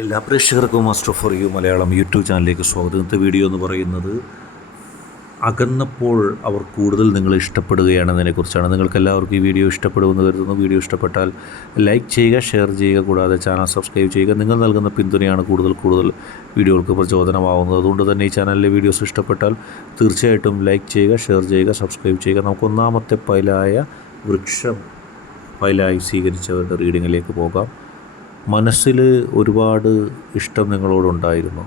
എല്ലാ പ്രേക്ഷകർക്കും master for you Malayalam YouTube ചാനലിലേക്ക് സ്വാഗതം. ഇന്നത്തെ വീഡിയോ എന്ന് പറയുന്നത് അകന്നപ്പോൾ അവർ കൂടുതൽ നിങ്ങളെ ഇഷ്ടപ്പെടുകയാണെന്നതിനെക്കുറിച്ചാണ്. നിങ്ങൾക്കെല്ലാവർക്കും ഈ വീഡിയോ ഇഷ്ടപ്പെടുമെന്ന് കരുതുന്നു. വീഡിയോ ഇഷ്ടപ്പെട്ടാൽ ലൈക്ക് ചെയ്യുക, ഷെയർ ചെയ്യുക, കൂടാതെ ചാനൽ സബ്സ്ക്രൈബ് ചെയ്യുക. നിങ്ങൾ നൽകുന്ന പിന്തുണയാണ് കൂടുതൽ വീഡിയോകൾക്ക് പ്രചോദനമാവുന്നത്. അതുകൊണ്ട് തന്നെ ഈ ചാനലിലെ വീഡിയോസ് ഇഷ്ടപ്പെട്ടാൽ തീർച്ചയായിട്ടും ലൈക്ക് ചെയ്യുക, ഷെയർ ചെയ്യുക, സബ്സ്ക്രൈബ് ചെയ്യുക. നമുക്ക് ഒന്നാമത്തെ ഫയലായി സ്വീകരിച്ചവരുടെ റീഡിങ്ങിലേക്ക് പോകാം. മനസ്സിൽ ഒരുപാട് ഇഷ്ടം നിങ്ങളോടുണ്ടായിരുന്നു.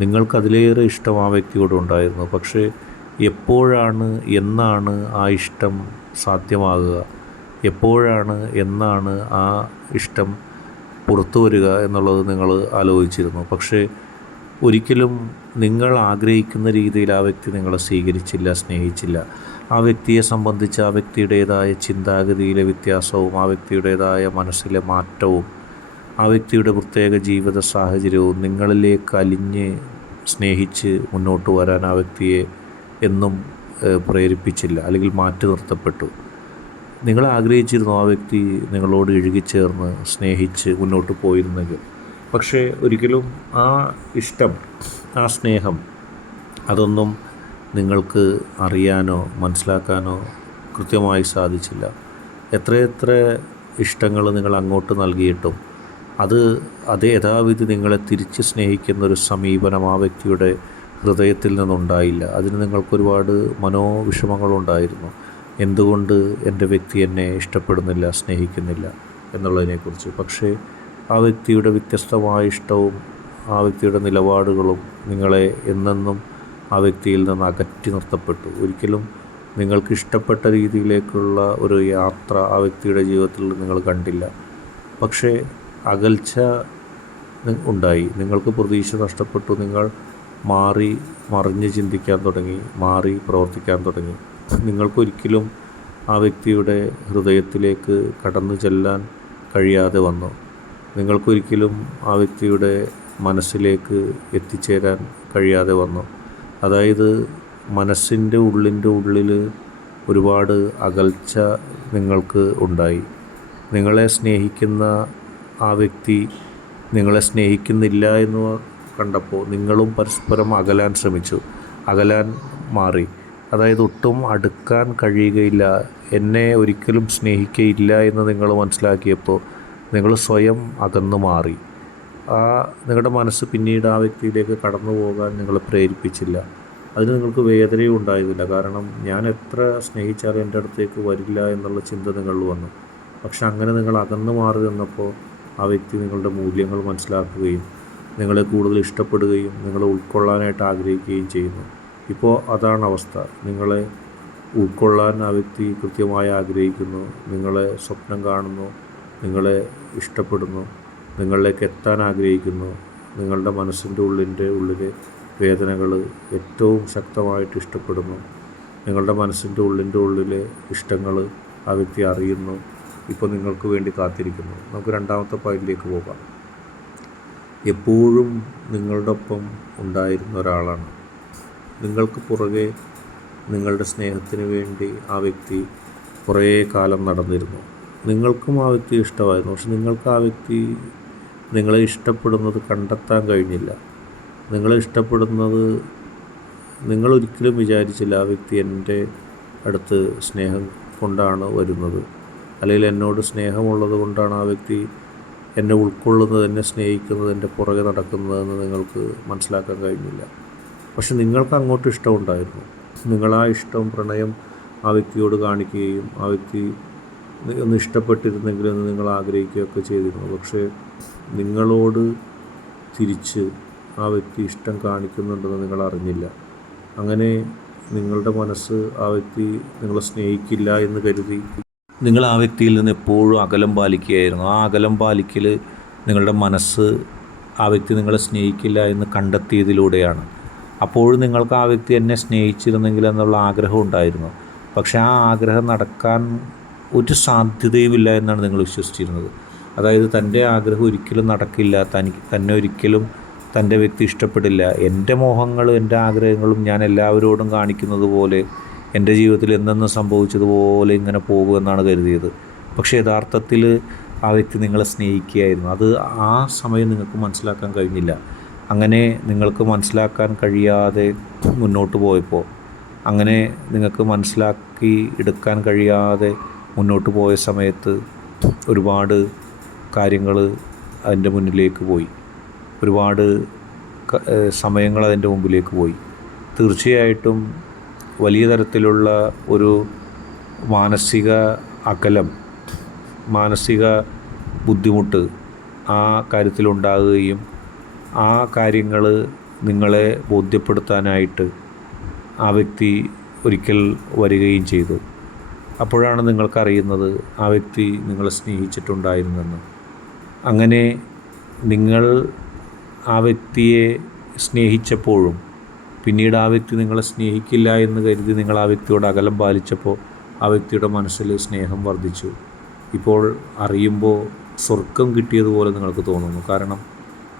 നിങ്ങൾക്കതിലേറെ ഇഷ്ടം ആ വ്യക്തിയോടുണ്ടായിരുന്നു. പക്ഷേ എപ്പോഴാണ്, എന്നാണ് ആ ഇഷ്ടം സാധ്യമാകുക, എന്നാണ് ആ ഇഷ്ടം പുറത്തു വരിക എന്നുള്ളത് നിങ്ങൾ ആലോചിച്ചിരുന്നു. പക്ഷേ ഒരിക്കലും നിങ്ങൾ ആഗ്രഹിക്കുന്ന രീതിയിൽ ആ വ്യക്തി നിങ്ങളെ സ്വീകരിച്ചില്ല, സ്നേഹിച്ചില്ല. ആ വ്യക്തിയെ സംബന്ധിച്ച് ആ വ്യക്തിയുടേതായ ചിന്താഗതിയിലെ വ്യത്യാസവും ആ വ്യക്തിയുടേതായ മനസ്സിലെ മാറ്റവും ആ വ്യക്തിയുടെ പ്രത്യേക ജീവിത സാഹചര്യവും നിങ്ങളിലേക്ക് അലിഞ്ഞ് സ്നേഹിച്ച് മുന്നോട്ട് വരാൻ ആ വ്യക്തിയെ എന്നും പ്രേരിപ്പിച്ചില്ല, അല്ലെങ്കിൽ മാറ്റി നിർത്തപ്പെട്ടു. നിങ്ങൾ ആഗ്രഹിച്ചിരുന്നു ആ വ്യക്തി നിങ്ങളോട് ഇഴുകിച്ചേർന്ന് സ്നേഹിച്ച് മുന്നോട്ട് പോയിരുന്നെങ്കിൽ. പക്ഷേ ഒരിക്കലും ആ ഇഷ്ടം, ആ സ്നേഹം, അതൊന്നും നിങ്ങൾക്ക് അറിയാനോ മനസ്സിലാക്കാനോ കൃത്യമായി സാധിച്ചില്ല. എത്രയെത്ര ഇഷ്ടങ്ങൾ നിങ്ങൾ അങ്ങോട്ട് നൽകിയിട്ടും അത് യഥാവിധി നിങ്ങളെ തിരിച്ച് സ്നേഹിക്കുന്നൊരു സമീപനം ആ വ്യക്തിയുടെ ഹൃദയത്തിൽ നിന്നുണ്ടായില്ല. അതിന് നിങ്ങൾക്കൊരുപാട് മനോവിഷമങ്ങളുണ്ടായിരുന്നു. എന്തുകൊണ്ട് എൻ്റെ വ്യക്തി എന്നെ ഇഷ്ടപ്പെടുന്നില്ല, സ്നേഹിക്കുന്നില്ല എന്നുള്ളതിനെക്കുറിച്ച്. പക്ഷേ ആ വ്യക്തിയുടെ വ്യത്യസ്തമായ ഇഷ്ടവും ആ വ്യക്തിയുടെ നിലപാടുകളും നിങ്ങളെ എന്നെന്നും ആ വ്യക്തിയിൽ നിന്ന് അകറ്റി നിർത്തപ്പെട്ടു. ഒരിക്കലും നിങ്ങൾക്ക് ഇഷ്ടപ്പെട്ട രീതിയിലേക്കുള്ള ഒരു യാത്ര ആ വ്യക്തിയുടെ ജീവിതത്തിൽ നിങ്ങൾ കണ്ടില്ല. പക്ഷേ അകൽച്ച ഉണ്ടായി. നിങ്ങൾക്ക് പ്രതീക്ഷ നഷ്ടപ്പെട്ടു. നിങ്ങൾ മറിഞ്ഞ് ചിന്തിക്കാൻ തുടങ്ങി, മാറി പ്രവർത്തിക്കാൻ തുടങ്ങി. നിങ്ങൾക്കൊരിക്കലും ആ വ്യക്തിയുടെ ഹൃദയത്തിലേക്ക് കടന്നു ചെല്ലാൻ കഴിയാതെ വന്നു. നിങ്ങൾക്കൊരിക്കലും ആ വ്യക്തിയുടെ മനസ്സിലേക്ക് എത്തിച്ചേരാൻ കഴിയാതെ വന്നു. അതായത് മനസ്സിൻ്റെ ഉള്ളിൽ ഒരുപാട് അകൽച്ച നിങ്ങൾക്ക് ഉണ്ടായി. നിങ്ങളെ സ്നേഹിക്കുന്ന ആ വ്യക്തി നിങ്ങളെ സ്നേഹിക്കുന്നില്ല എന്ന് കണ്ടപ്പോൾ നിങ്ങളും പരസ്പരം അകലാൻ മാറി. അതായത് ഒട്ടും അടുക്കാൻ കഴിയുകയില്ല, എന്നെ ഒരിക്കലും സ്നേഹിക്കുകയില്ല എന്ന് നിങ്ങൾ മനസ്സിലാക്കിയപ്പോൾ നിങ്ങൾ സ്വയം അകന്നു മാറി. നിങ്ങളുടെ മനസ്സ് പിന്നീട് ആ വ്യക്തിയിലേക്ക് കടന്നു പോകാൻ നിങ്ങളെ പ്രേരിപ്പിച്ചില്ല. അതിന് നിങ്ങൾക്ക് വേദനയും ഉണ്ടായിരുന്നില്ല. കാരണം ഞാൻ എത്ര സ്നേഹിച്ചാലും എൻ്റെ അടുത്തേക്ക് വരില്ല എന്നുള്ള ചിന്ത നിങ്ങളിൽ വന്നു. പക്ഷെ അങ്ങനെ നിങ്ങൾ അകന്നു മാറി നിന്നപ്പോൾ ആ വ്യക്തി നിങ്ങളുടെ മൂല്യങ്ങൾ മനസ്സിലാക്കുകയും നിങ്ങളെ കൂടുതൽ ഇഷ്ടപ്പെടുകയും നിങ്ങളെ ഉൾക്കൊള്ളാനായിട്ട് ആഗ്രഹിക്കുകയും ചെയ്യുന്നു. ഇപ്പോൾ അതാണ് അവസ്ഥ. നിങ്ങളെ ഉൾക്കൊള്ളാൻ ആ വ്യക്തി കൃത്യമായി ആഗ്രഹിക്കുന്നു, നിങ്ങളെ സ്വപ്നം കാണുന്നു, നിങ്ങളെ ഇഷ്ടപ്പെടുന്നു, നിങ്ങളിലേക്ക് എത്താൻ ആഗ്രഹിക്കുന്നു. നിങ്ങളുടെ മനസ്സിൻ്റെ ഉള്ളിലെ വേദനകൾ ഏറ്റവും ശക്തമായിട്ട് ഇഷ്ടപ്പെടുന്നു. നിങ്ങളുടെ മനസ്സിൻ്റെ ഉള്ളിലെ ഇഷ്ടങ്ങൾ ആ വ്യക്തി അറിയുന്നു. ഇപ്പോൾ നിങ്ങൾക്ക് വേണ്ടി കാത്തിരിക്കുന്നു. നമുക്ക് രണ്ടാമത്തെ പോയിന്റിലേക്ക് പോകാം. എപ്പോഴും നിങ്ങളുടെ ഒപ്പം ഉണ്ടായിരുന്ന ഒരാളാണ്. നിങ്ങൾക്ക് പുറകെ നിങ്ങളുടെ സ്നേഹത്തിന് വേണ്ടി ആ വ്യക്തി കുറേ കാലം നടന്നിരുന്നു. നിങ്ങൾക്കും ആ വ്യക്തി ഇഷ്ടമായിരുന്നു. പക്ഷെ നിങ്ങൾക്ക് ആ വ്യക്തി നിങ്ങളെ ഇഷ്ടപ്പെടുന്നത് കണ്ടെത്താൻ കഴിഞ്ഞില്ല. നിങ്ങളെ ഇഷ്ടപ്പെടുന്നത് നിങ്ങളൊരിക്കലും വിചാരിച്ചില്ല ആ വ്യക്തി എൻ്റെ അടുത്ത് സ്നേഹം കൊണ്ടാണ് വരുന്നത്, അല്ലെങ്കിൽ എന്നോട് സ്നേഹമുള്ളത് കൊണ്ടാണ് ആ വ്യക്തി എന്നെ ഉൾക്കൊള്ളുന്നത്, എന്നെ സ്നേഹിക്കുന്നത്, എൻ്റെ പുറകെ നടക്കുന്നതെന്ന് നിങ്ങൾക്ക് മനസ്സിലാക്കാൻ കഴിഞ്ഞില്ല. പക്ഷെ നിങ്ങൾക്ക് അങ്ങോട്ട് ഇഷ്ടമുണ്ടായിരുന്നു. നിങ്ങളാ ഇഷ്ടം, പ്രണയം ആ വ്യക്തിയോട് കാണിക്കുകയും ആ വ്യക്തി ഒന്ന് ഇഷ്ടപ്പെട്ടിരുന്നെങ്കിലെന്ന് നിങ്ങൾ ആഗ്രഹിക്കുകയൊക്കെ ചെയ്തിരുന്നു. പക്ഷേ നിങ്ങളോട് തിരിച്ച് ആ വ്യക്തി ഇഷ്ടം കാണിക്കുന്നുണ്ടെന്ന് നിങ്ങൾ അറിഞ്ഞില്ല. അങ്ങനെ നിങ്ങളുടെ മനസ്സ് ആ വ്യക്തി നിങ്ങളെ സ്നേഹിക്കില്ല എന്ന് കരുതി നിങ്ങൾ ആ വ്യക്തിയിൽ നിന്ന് എപ്പോഴും അകലം പാലിക്കുകയായിരുന്നു. ആ അകലം പാലിക്കൽ നിങ്ങളുടെ മനസ്സ് ആ വ്യക്തി നിങ്ങളെ സ്നേഹിക്കില്ല എന്ന് കണ്ടെത്തിയതിലൂടെയാണ്. അപ്പോഴും നിങ്ങൾക്ക് ആ വ്യക്തി എന്നെ സ്നേഹിച്ചിരുന്നെങ്കിൽ എന്നുള്ള ആഗ്രഹം ഉണ്ടായിരുന്നു. പക്ഷേ ആ ആഗ്രഹം നടക്കാൻ ഒരു സാധ്യതയുമില്ല എന്നാണ് നിങ്ങൾ വിശ്വസിച്ചിരുന്നത്. അതായത് തൻ്റെ ആഗ്രഹം ഒരിക്കലും നടക്കില്ല, തന്നെ ഒരിക്കലും തൻ്റെ വ്യക്തി ഇഷ്ടപ്പെടില്ല. എൻ്റെ മോഹങ്ങളും എൻ്റെ ആഗ്രഹങ്ങളും ഞാൻ എല്ലാവരോടും കാണിക്കുന്നത് പോലെ എൻ്റെ ജീവിതത്തിൽ എന്തെന്ന് സംഭവിച്ചതുപോലെ ഇങ്ങനെ പോകുമെന്നാണ് കരുതിയത്. പക്ഷേ യഥാർത്ഥത്തിൽ ആ വ്യക്തി നിങ്ങളെ സ്നേഹിക്കുകയായിരുന്നു. അത് ആ സമയം നിങ്ങൾക്ക് മനസ്സിലാക്കാൻ കഴിഞ്ഞില്ല. അങ്ങനെ നിങ്ങൾക്ക് മനസ്സിലാക്കാൻ കഴിയാതെ മുന്നോട്ട് പോയപ്പോൾ, അങ്ങനെ നിങ്ങൾക്ക് മനസ്സിലാക്കി എടുക്കാൻ കഴിയാതെ മുന്നോട്ട് പോയ സമയത്ത് ഒരുപാട് കാര്യങ്ങൾ അതിൻ്റെ മുന്നിലേക്ക് പോയി, ഒരുപാട് സമയങ്ങൾ അതിൻ്റെ മുമ്പിലേക്ക് പോയി. തീർച്ചയായിട്ടും വലിയ തരത്തിലുള്ള ഒരു മാനസിക അകലം, മാനസിക ബുദ്ധിമുട്ട് ആ കാര്യത്തിലുണ്ടാകുകയും ആ കാര്യങ്ങൾ നിങ്ങളെ ബോധ്യപ്പെടുത്താനായിട്ട് ആ വ്യക്തി ഒരിക്കൽ വരികയും ചെയ്തു. അപ്പോഴാണ് നിങ്ങൾക്കറിയുന്നത് ആ വ്യക്തി നിങ്ങളെ സ്നേഹിച്ചിട്ടുണ്ടായിരുന്നെന്ന്. അങ്ങനെ നിങ്ങൾ ആ വ്യക്തിയെ സ്നേഹിച്ചപ്പോഴും പിന്നീട് ആ വ്യക്തി നിങ്ങളെ സ്നേഹിക്കില്ല എന്ന് കരുതി നിങ്ങൾ ആ വ്യക്തിയോട് അകലം പാലിച്ചപ്പോൾ ആ വ്യക്തിയുടെ മനസ്സിൽ സ്നേഹം വർദ്ധിച്ചു. ഇപ്പോൾ അറിയുമ്പോൾ സ്വർഗം കിട്ടിയതുപോലെ നിങ്ങൾക്ക് തോന്നുന്നു. കാരണം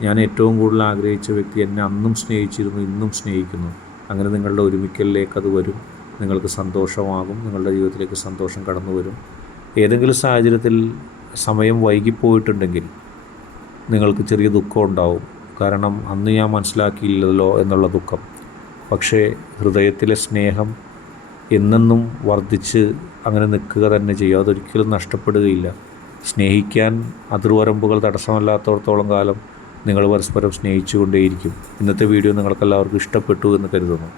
ഞാൻ ഏറ്റവും കൂടുതൽ ആഗ്രഹിച്ച വ്യക്തി എന്നെ അന്നും സ്നേഹിച്ചിരുന്നു, ഇന്നും സ്നേഹിക്കുന്നു. അങ്ങനെ നിങ്ങളുടെ ഒരുമിക്കലിലേക്ക് അത് വരും. നിങ്ങൾക്ക് സന്തോഷമാകും, നിങ്ങളുടെ ജീവിതത്തിലേക്ക് സന്തോഷം കടന്നു വരും. ഏതെങ്കിലും സാഹചര്യത്തിൽ സമയം വൈകിപ്പോയിട്ടുണ്ടെങ്കിൽ നിങ്ങൾക്ക് ചെറിയ ദുഃഖം ഉണ്ടാവും. കാരണം അന്ന് ഞാൻ മനസ്സിലാക്കിയില്ലല്ലോ എന്നുള്ള ദുഃഖം. പക്ഷേ ഹൃദയത്തിലെ സ്നേഹം എന്നെന്നും വർദ്ധിച്ച് അങ്ങനെ നിൽക്കുക തന്നെ ചെയ്യും. അതൊരിക്കലും നഷ്ടപ്പെടുകയില്ല. സ്നേഹിക്കാൻ അതിർവരമ്പുകൾ തടസ്സമല്ലാത്തടത്തോളം കാലം നിങ്ങൾ പരസ്പരം സ്നേഹിച്ചുകൊണ്ടേയിരിക്കും. ഇന്നത്തെ വീഡിയോ നിങ്ങൾക്കെല്ലാവർക്കും ഇഷ്ടപ്പെട്ടു എന്ന് കരുതുന്നു.